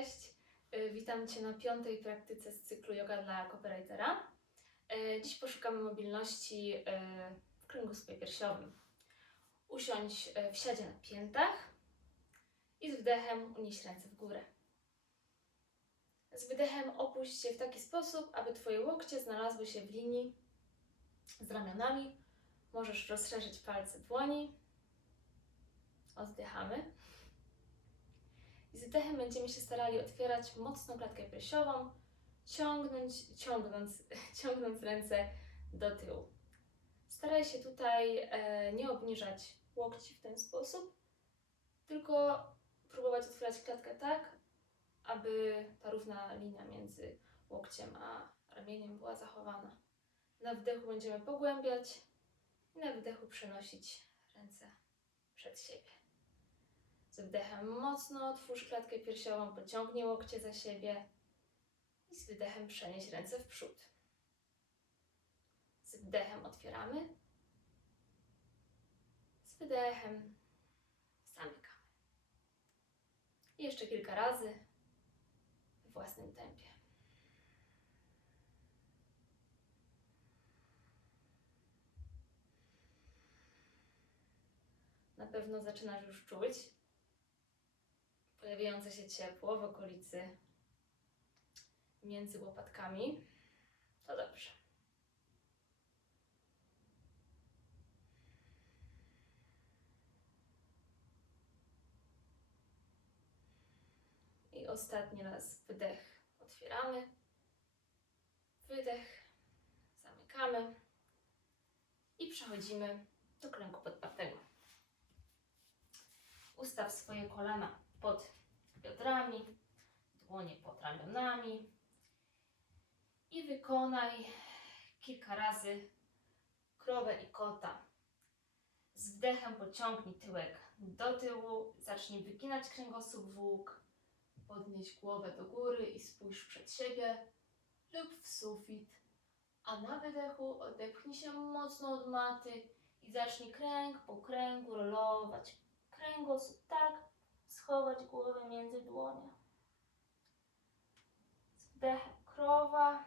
Cześć, y, witam Cię na piątej praktyce z cyklu Yoga dla Copywritera. Y, Dziś poszukamy mobilności y, w kręgosłupie piersiowym. Usiądź w siadzie na piętach i z wdechem unieś ręce w górę. Z wydechem opuść się w taki sposób, aby Twoje łokcie znalazły się w linii z ramionami. Możesz rozszerzyć palce dłoni. Oddychamy. I z będziemy się starali otwierać mocno klatkę piersiową, ciągnąć, ciągnąc, ciągnąc ręce do tyłu. Staraj się tutaj e, nie obniżać łokci w ten sposób, tylko próbować otwierać klatkę tak, aby ta równa linia między łokciem a ramieniem była zachowana. Na wdechu będziemy pogłębiać i na wydechu przenosić ręce przed siebie. Z wdechem mocno otwórz klatkę piersiową, pociągnij łokcie za siebie i z wydechem przenieś ręce w przód. Z wdechem otwieramy, z wydechem zamykamy. I jeszcze kilka razy w własnym tempie. Na pewno zaczynasz już czuć, pojawiające się ciepło w okolicy między łopatkami. To dobrze. I ostatni raz wydech otwieramy. Wydech zamykamy. I przechodzimy do klęku podpartego. Ustaw swoje kolana pod biodrami, dłonie pod ramionami i wykonaj kilka razy krowę i kota. Z wdechem pociągnij tyłek do tyłu, zacznij wyginać kręgosłup w łuk, podnieś głowę do góry i spójrz przed siebie lub w sufit. A na wydechu odepchnij się mocno od maty i zacznij kręg po kręgu rolować kręgosłup tak, schować głowę między dłonie. Z wdechem krowa,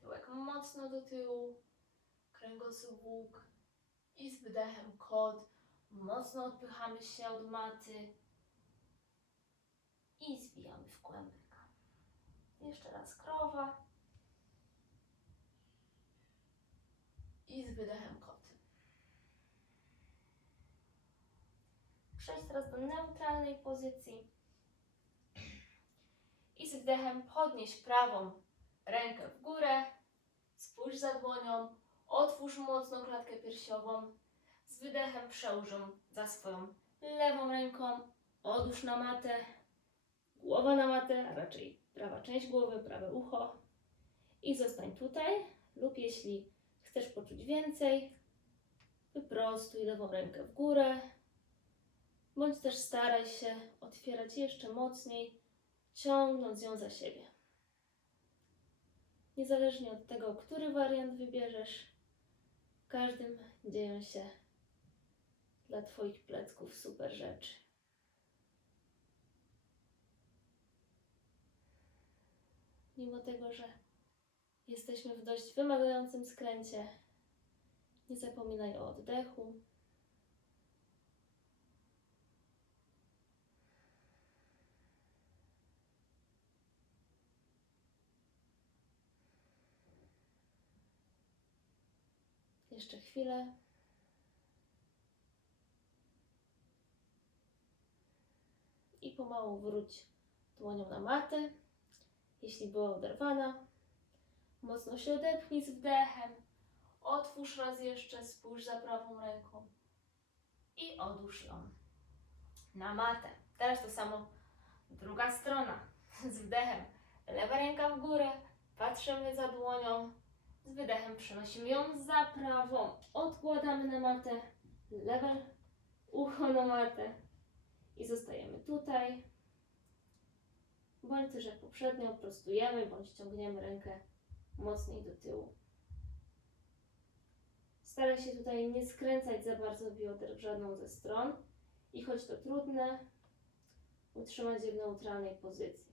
tyłek mocno do tyłu, kręgosłup łuk i z wydechem kot. Mocno odpychamy się od maty i zbijamy w kłębek. Jeszcze raz krowa i z wydechem kot. Przejdź teraz do neutralnej pozycji. I z wdechem podnieś prawą rękę w górę, spójrz za dłonią, otwórz mocno klatkę piersiową. Z wydechem przełóż ją za swoją lewą ręką, odłóż na matę, głowa na matę, a raczej prawa część głowy, prawe ucho. I zostań tutaj, lub jeśli chcesz poczuć więcej, wyprostuj lewą rękę w górę, bądź też staraj się otwierać jeszcze mocniej, ciągnąc ją za siebie. Niezależnie od tego, który wariant wybierzesz, w każdym dzieją się dla Twoich plecków super rzeczy. Mimo tego, że jesteśmy w dość wymagającym skręcie, nie zapominaj o oddechu. Jeszcze chwilę. I pomału wróć dłonią na matę. Jeśli była oderwana, mocno się odepchnij z wdechem. Otwórz raz jeszcze, spójrz za prawą ręką i odłóż ją na matę. Teraz to samo druga strona. Z wdechem lewa ręka w górę, patrzymy za dłonią, z wydechem przenosimy ją za prawą. Odkładamy na matę. Lewe ucho na matę. I zostajemy tutaj. Bądź jak poprzednio prostujemy, bądź ciągniemy rękę mocniej do tyłu. Staraj się tutaj nie skręcać za bardzo bioder w żadną ze stron. I choć to trudne, utrzymać je w neutralnej pozycji.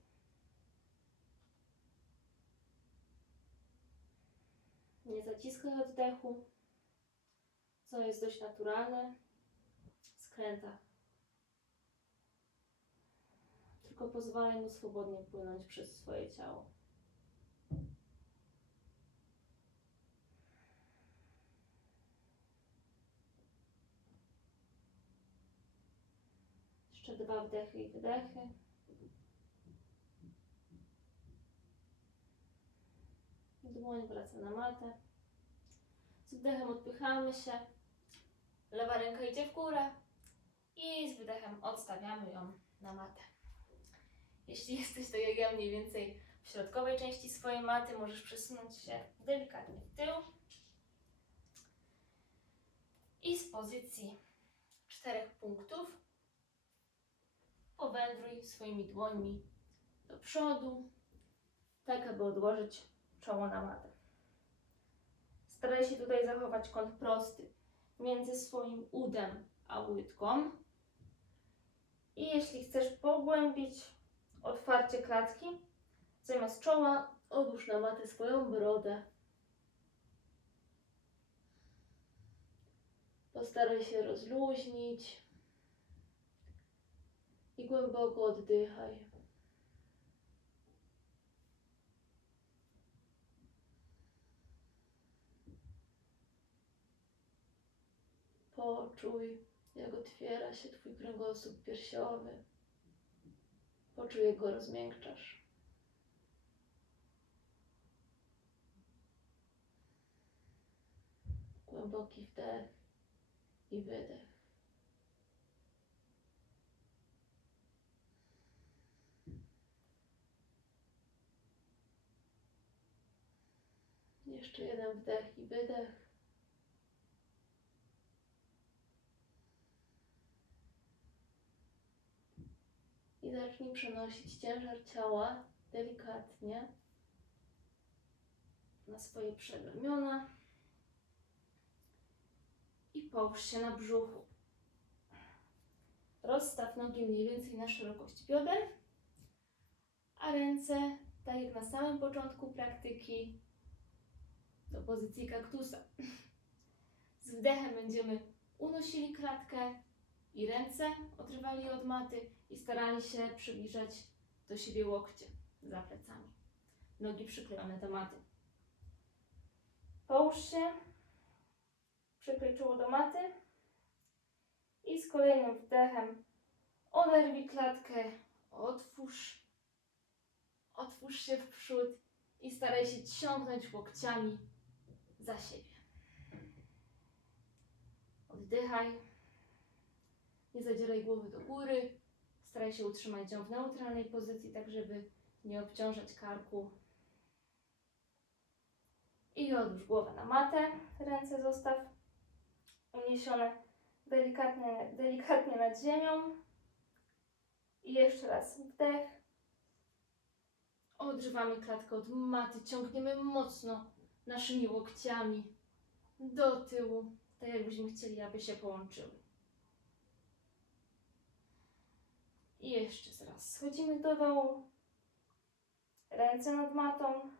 Nie zaciskaj oddechu, co jest dość naturalne w skrętach. Tylko pozwalaj mu swobodnie płynąć przez swoje ciało. Jeszcze dwa wdechy i wydechy. Dłoń wraca na matę. Z wdechem odpychamy się. Lewa ręka idzie w górę. I z wydechem odstawiamy ją na matę. Jeśli jesteś tak jak ja mniej więcej w środkowej części swojej maty, możesz przesunąć się delikatnie w tył. I z pozycji czterech punktów powędruj swoimi dłońmi do przodu, tak aby odłożyć czoło na matę. Staraj się tutaj zachować kąt prosty między swoim udem a łydką. I jeśli chcesz pogłębić otwarcie klatki, zamiast czoła odłóż na matę swoją brodę. Postaraj się rozluźnić i głęboko oddychaj. Poczuj, jak otwiera się Twój kręgosłup piersiowy. Poczuj, jak go rozmiękczasz. Głęboki wdech i wydech. Jeszcze jeden wdech i wydech. I zacznij przenosić ciężar ciała delikatnie na swoje przedramiona i połóż się na brzuchu. Rozstaw nogi mniej więcej na szerokość bioder, a ręce, tak jak na samym początku praktyki, do pozycji kaktusa. Z wdechem będziemy unosili klatkę i ręce odrywali od maty i starali się przybliżać do siebie łokcie za plecami. Nogi przyklejone do maty. Połóż się, przykryj czoło do maty i z kolejnym wdechem oderwij klatkę, otwórz, otwórz się w przód i staraj się ciągnąć łokciami za siebie. Oddychaj. Nie zadzieraj głowy do góry. Staraj się utrzymać ją w neutralnej pozycji, tak żeby nie obciążać karku. I odłóż głowę na matę. Ręce zostaw uniesione delikatnie, delikatnie nad ziemią. I jeszcze raz wdech. Odrywamy klatkę od maty, ciągniemy mocno naszymi łokciami do tyłu, tak jakbyśmy chcieli, aby się połączyły. I jeszcze raz schodzimy do dołu, ręce nad matą.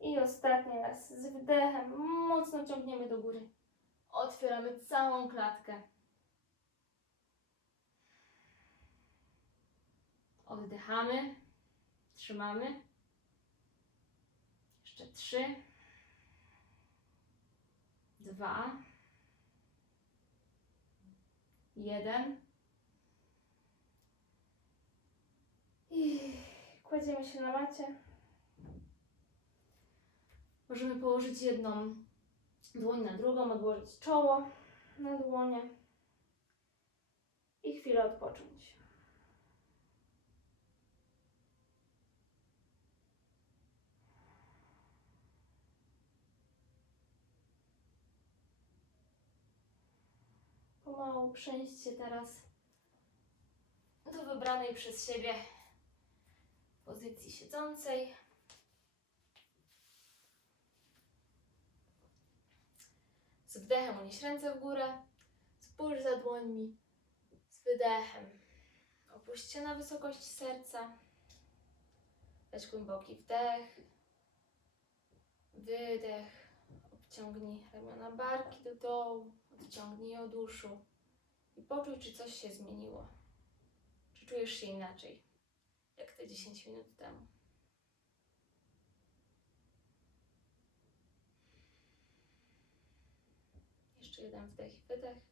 I ostatni raz z wdechem mocno ciągniemy do góry. Otwieramy całą klatkę. Oddychamy, trzymamy. Jeszcze trzy, dwa, jeden. I kładziemy się na macie. Możemy położyć jedną dłoń na drugą, odłożyć czoło na dłonie i chwilę odpocząć. Przenieść się teraz do wybranej przez siebie pozycji siedzącej. Z wdechem unieś ręce w górę, spójrz za dłońmi, z wydechem opuść się na wysokość serca, weź głęboki wdech Wydech. Obciągnij ramiona barki do dołu. Odciągnij je od uszu. I poczuj, czy coś się zmieniło. Czy czujesz się inaczej, jak te 10 minut temu. Jeszcze jeden wdech i wydech.